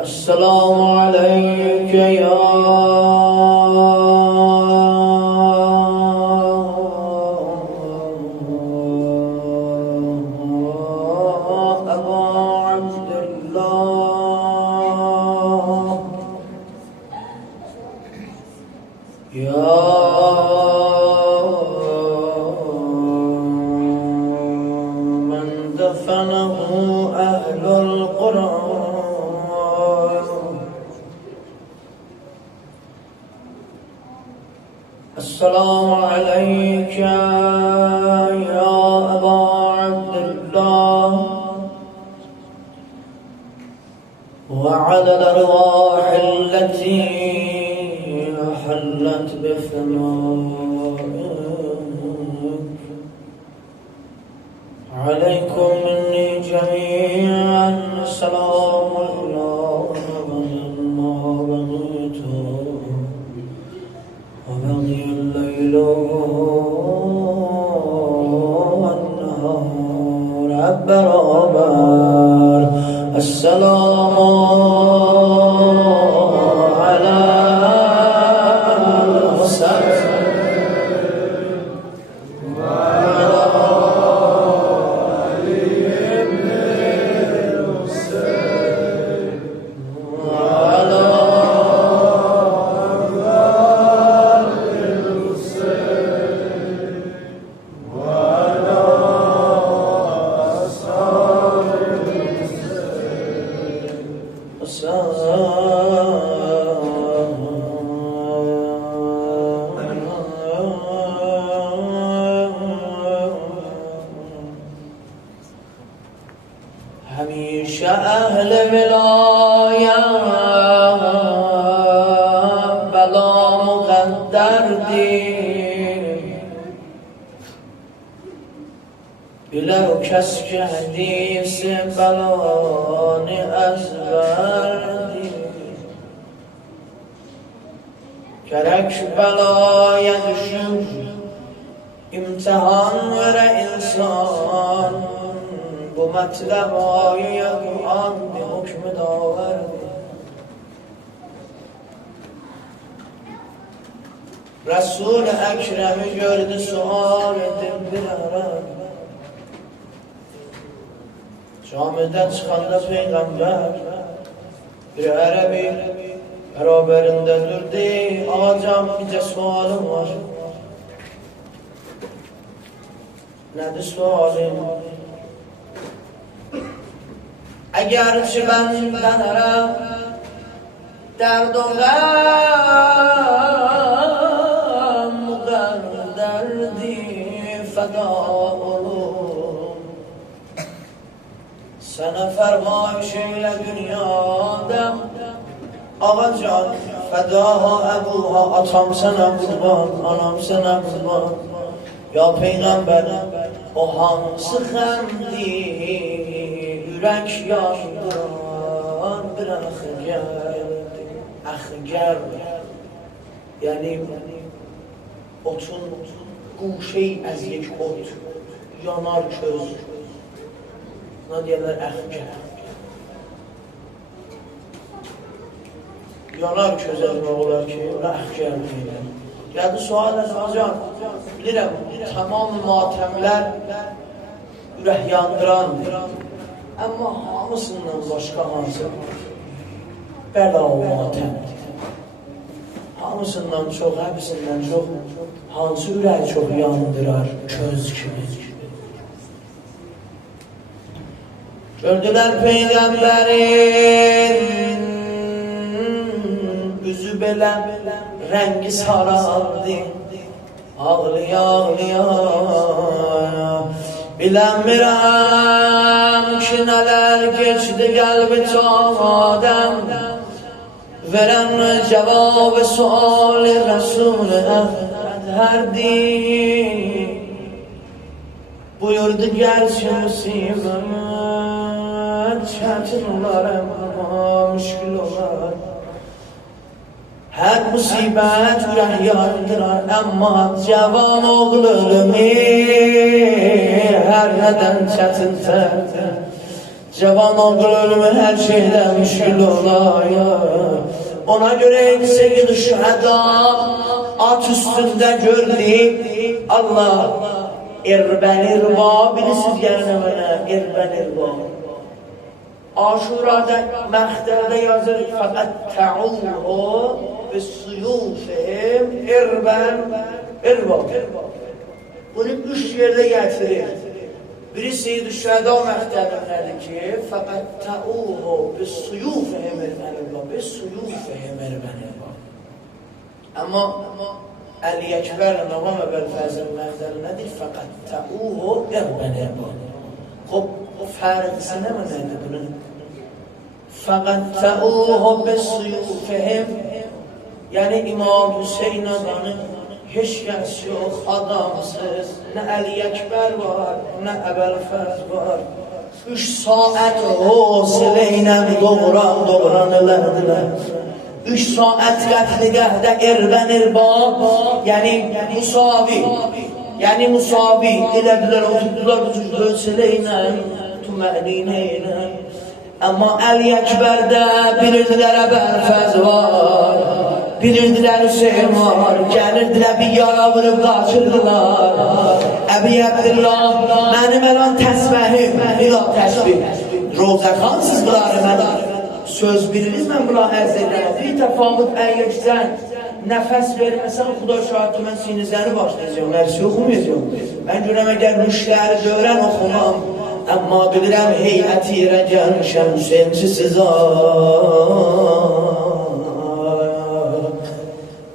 السلام عليك يا أبا عبد الله، يا من دفنه أهل القرآن. السلام عليك يا أبا عبد الله وعلى الأرواح التي حلت بفنائك. عليكم مني جميعا سلام الله ما بقيت وبقي الليل والنهار. برابر السلام على همیشه اهل ولایت بلا مقدر دی، بلو کس که حدیث بلان از بردی. کرک بلایت شد امتحان ور انسان bu mətləb ayəyə Qur'an bir hükmü daverdi. Resul-i Ekrem'i gördü, sual edip bir ara. Camiden çıkanda Peygamber bir Arabi beraberinde durdu. Ağacam bize sualım var. Nedir sualım? اگرچه بندرم درد و غم مقدردی فدا sana فرمایش ile dünyadam آقا جان فداها ابوها atam sana kurban anam sana kurban. Ya Peygamber o hansı xəmdi yürek yandıran bir axı geldi. Axı geldi yani otun guşey az yek ot yanar köz ne diyorlar axı geldi. Yanar köz ezme olar ki axı geldi. Geldi sual hocam bilirəm tamam matemler ürək yandırandır. Amma hamısından başqa hansı bəla matəmdir. Hamısından çox, hepsindən çox hansı ürəyi çox yandırar köz kimi. Gördülər Peyğəmbərin üzü belə rəngi saraldı. Ağlıya ağlıya bilemiyorum ki neler geçti kalbi çağdan. Veren cevabı suali Resul-i Ehder'di. Buyurdu gerçi musibet çetin olar ama müşkül olar. Her musibet ürək yandırar amma cavan oğul ölümü her neden çetinse Cavan oğul ölümü her şeyden müşkül olaya. Ona göre seyyid-i şüheda at üstünde gördü. Allah irben irba bilirsiniz yerine bana irben irba. Aşura'da məxtərdə yazır fakat ta'uhu bis-suyufihim irben irba. Bunu üç yerde getirir. Biri Seyyid-i Şühəda məktəbindədir ki, fəqət təuhu bis-suyufihim irba, bis-suyufihim irba. Amma Əli Əkbər Nəvam Əbəl Fəzil məktəbindədir, fəqət təuhu irba. Xob, o fərqisi nə mənədir bunun? Fəqət təuhu bis-suyufihim, yəni İmam Hüseyin adamın heç kəs yox, adamsız, nə Əli Əkbər var, nə Əbəlfəz var. 3 saat hosilə ilə doğran elədilər. 3 saat qətligəhdə irben irba, yəni musavi elədilər, oturdular hosilə ilə, tüməlinə ilə. Amma Əli Əkbərdə bilirdilər Əbəlfəz var, bilirdilər Hüseyin var, gəlirdilər bir yara vurub qaçırdılar. Əbi Əbdillah, mənim əlan təsbəhim, ila təsbih. Rozəxan siz bunları mənə söz biliriz, mən bunları ərz edirəm. Bir təfavut əyyəksən, nəfəs verməsən, Xuda şahiddir, mən sinizəni başlayacağım, nərsi oxumayacağım. Mən görəm əgər müştəri görən oxumam, amma bilirəm heyəti yerə gəlmişəm, Hüseyinçi sizə.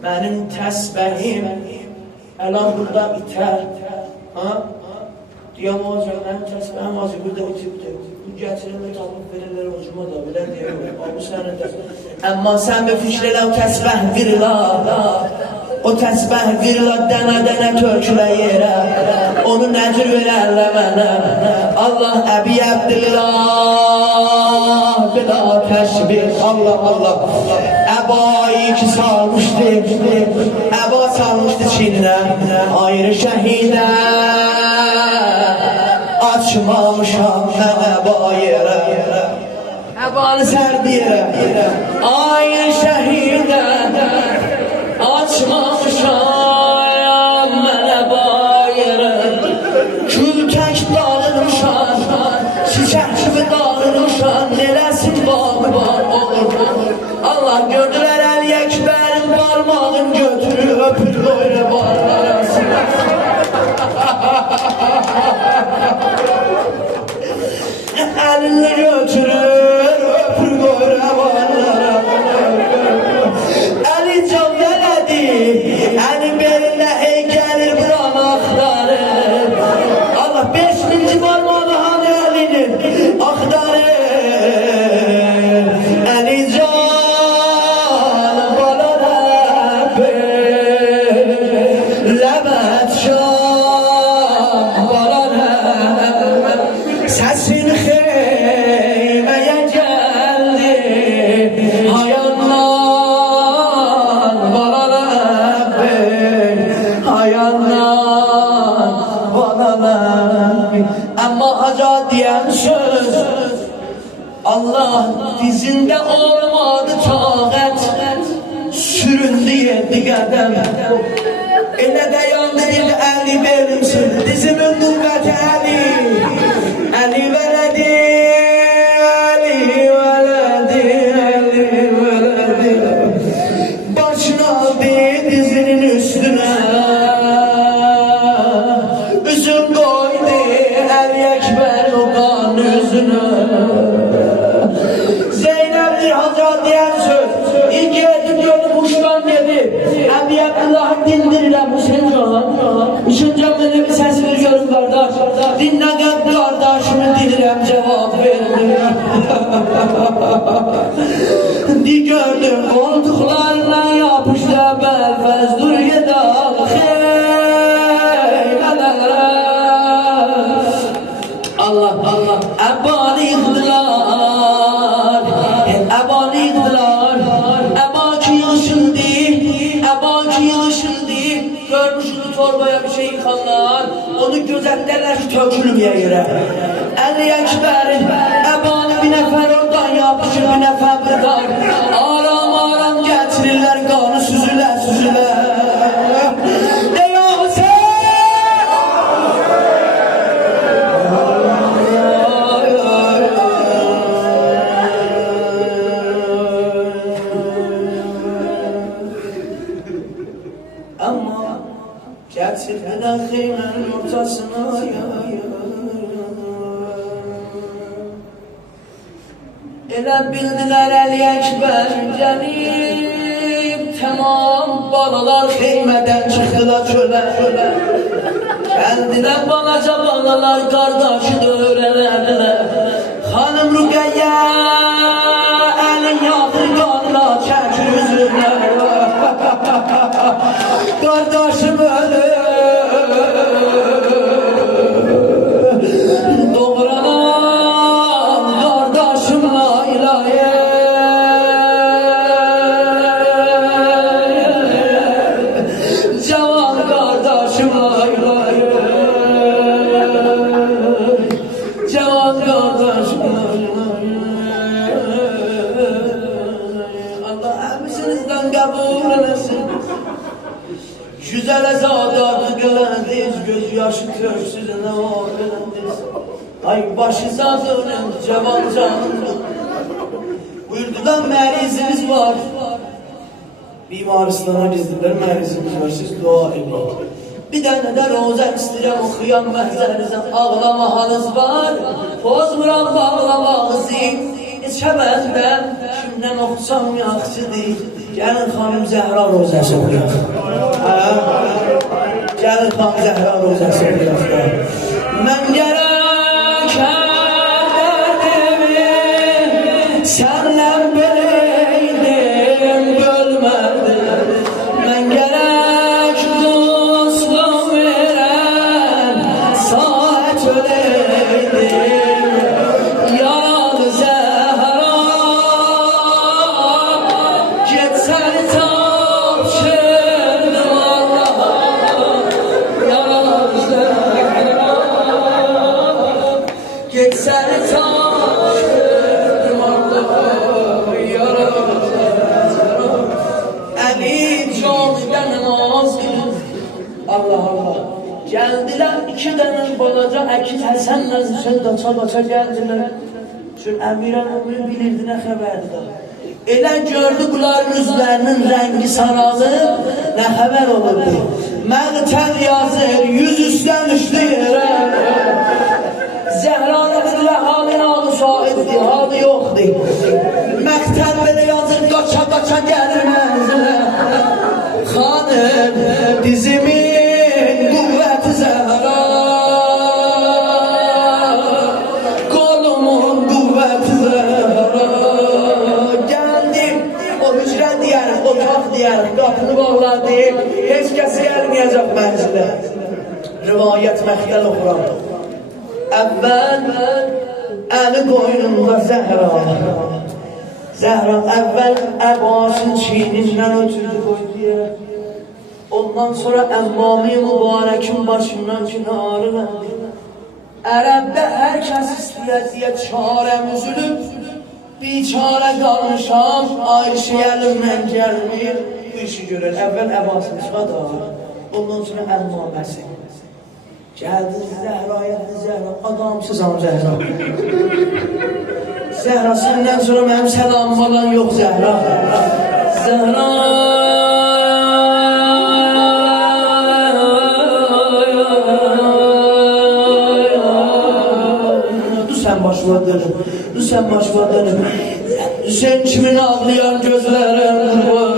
Mənim təsbəhim əlan burada bitər. Deyəm hocam, mənim təsbəhim azı burada bitibdir. Bu gətirilmə tapıb verirlər hocama da, bilən deyəm, bu sənin təsbəhim. Amma sən bir fikr elə o təsbəh virila, o təsbəh virila dənə tökülə yerə, onu nəcür verərlə mənə. Allah Əbi Əbdillah, bila təşbih, Allah. Əbayı ki salmışdı, əba salmışdı çininə, ayrı şəhidə, açmamışam mən əbayı, əbanı sərdi yerə, ayrı şəhidə, açmamışam mən əbayı, kül tək dağılmışam, çiçək kimi dağılmışam, nələsin bağlı olur. Allah gördülər Əli Əkbərin parmağın götürür, öpür böyle barlarasına. Əlini götürür, öpür böyle barlarasına. Əli can elədi, Əli belinə heykelir buran axtarır. Allah 5-ci parmağı hani Əlinin axtarır. Əli can səsin xeyməyə gəldi, hayandan balaləbbi, hayandan balaləbbi. Amma aca deyən söz, Allah dizində olmadı tağət, süründü 7 qədəm. Elə də yandırdı Əli verimsin, dizimin qüvvəti Əli. Əli vələdi, Əli vələdi, Əli vələdi. Başını aldı dizinin üstünə, üzün qoydu Əli Əkbər o qan üzünə. Zeynəbdir Haca deyən söz, ilk edib gördüm uçdan dedi, Əbi Əbdullah'ı dindirirəm Hüseyin Canan. Hüseyin Can'ın bir səs ver görüm qardaş, dinlə qəb qardaşımı dinirəm cevap vermir. Di gördüm koltuklarına yapışdı Əbəlfəz dur yedal xeymələr. Allah Əbanı yıxdılar, Əbanı yıxdılar, Əba ki yığışıldı, görmüşündü torbaya bir şey yıxanlar, onu gözetlerler ki tökülmeye göre. Əli Əkbərin Əba yapışır bir nəfə bir qar. Aram aram gətirirlər qanı süzülə süzülə. Ama gerçekten kıymenin ortasına elə bildiler Əli Əkbər gəlib. Tamam balalar xeymeden çıxdılar çölə. Gəldiler balaca balalar qardaşı da öyrənədilər. Xanım Rüqəyyə əlin yaxır qanla çəkir üzünə. Kardeşim ölür, doğranan kardeşim Layla'ya. Cavan kardeşim Layla'ya. Cavan kardeşim Layla'ya. Allah hepsinizden kabul etsin. Güzel zadatı qılındız, göz yaşı töksüzünə varındız. Ay başı zadının, cavan canındır. Buyurdudan mərizimiz var. Bimaristana bizdirlər, mərizimiz var, siz dua edin. Bir dənə də rozə istəyirəm, oxuyan məhzərinizdən ağlamahanız var. Pozmuram bağlamağızı, içəməzdən, kimdən oxusam yaxşıdır. Gəlin xanım Zəhra rozəsi oxuyaq. Gəlin xanım Zəhra rozəsi oxuyaq. Mən gərək dərdimi sənlə biləydim, bölmədim. Mən gərək dostluq verən saat öləydim. Yaralı Zəhra səni tapşırdım Allah'a. Yaralı Zəhra get səni tapşırdım Allah'a. Yaralı Zəhra Əli camidə namaz qılır. Allah Allah. Gəldilər iki dənə balaca Əkil Həsənlə Hüseyn qaça-qaça gəldilər. Çünki Əmirə Əmir bilirdi nə xəbərdir. Elə gördü bunların üzlərinin rəngi saralıb, nə xəbər olurdu. Məqtəl yazır, yüz üstdən düşdü yerə. Zəhranın ilə halin alı sahibidir, halı yoxdur. Məqtəl belə yazır, qaça-qaça gəlir mənzilə. Xanım, dizimin qüvvəti Zəhra. Qolumun qüvvəti Zəhra. Otaq deyərik, qapını bağladı, heç kəsi gəlməyəcək mənzilə. Rivayət məxtəl oxuram. Əvvəl əli qoynunda Zəhra. Zəhra əvvəl əbasın çiynindən ötürdü qoydu yerə. Ondan sonra əmmami mübarəkin başından kinarılandı. Ərəbdə hər kəs istəyər deyə çarəm üzülüb. Biçare qalmışam, Ayşə əlimdən gəlmir. Bu işi görür, əvvəl əbasını çıxadır. Ondan sonra əmmaməsi. Gəldi Zəhraya, Zəhra, adamsızam Zəhra. Zəhra, səndən sonra mənim səlamım falan yox Zəhra. Zəhra. Sən başıma dönüm, sən başıma dönüm. Hüseyin kimin ağlayan gözlərim var.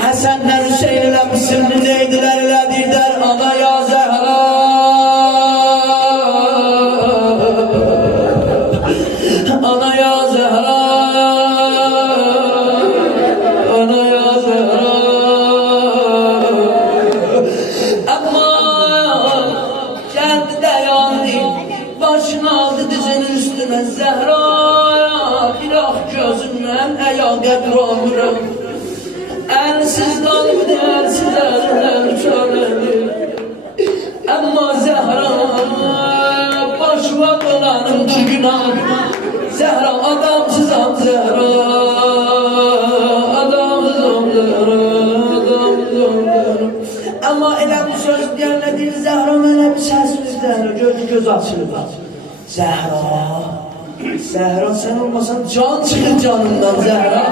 Həsənlər Hüseyin ilə Müslümni neydilər, elədirdər ana ya Zəhra. Ana ya Zəhra. Ana ya Zəhra. Amma gəldi dayandı, başını aldı dizinin üstüne Zəhra. İlah gözümdən əyağa duramıram. Əlsiz qalbıdı, əlsiz əlindən kölədir. Amma Zəhra başıma dolanımdır günah. Zehra adamsızam Zehra, adamsızam Zehra, adamsızam Zehra. Ama elə bu söz deyəndə deyir Zehra mənə bir səs ver, göz açılır. Zehra, Zehra sen olmasan can çıkır canımdan Zehra.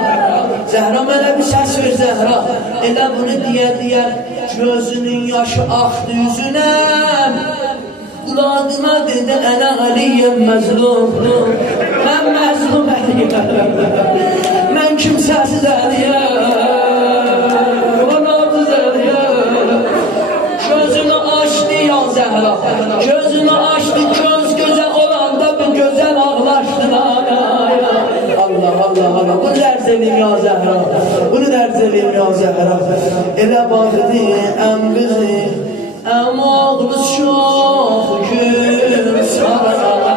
Zehra mənə bir səs ver Zehra. Elə bunu deyə gözünün yaşı axdı yüzünə. Kulağına dedi ənə Aliyyəm məzlum. Mən məzlum əliyəm. Mən kimsəsiz əliyəm. Anamsız əliyəm. Gözünü açdı ya Zehra. Gözünü açdı, göz göze olanda bir gözəl ağlaşdın. Allah Allah Allah. Bunu dərz edeyim ya Zehra. Bunu dərz edeyim ya Zehra. Elə baxdı əm qızı. Əm ağlı çox gün sarara.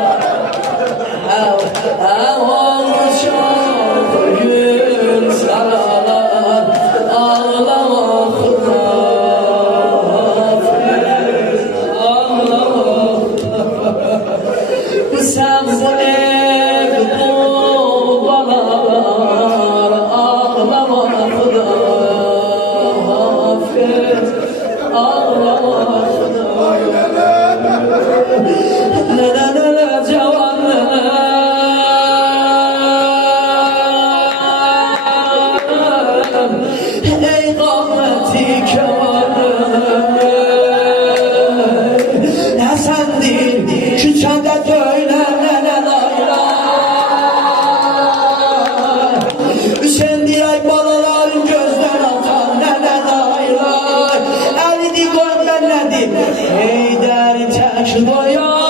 Əm ağlı çox gün sarara. Ağlamaq sen bu ev kulbalar ağlamakta hafif ağlamakta ne cavanım ey kâmeti kemalım Hasan'dir küçede söyle Hüseyin diye balaların gözden atan nene daylar Eridi gönderledi Heyder tek doyar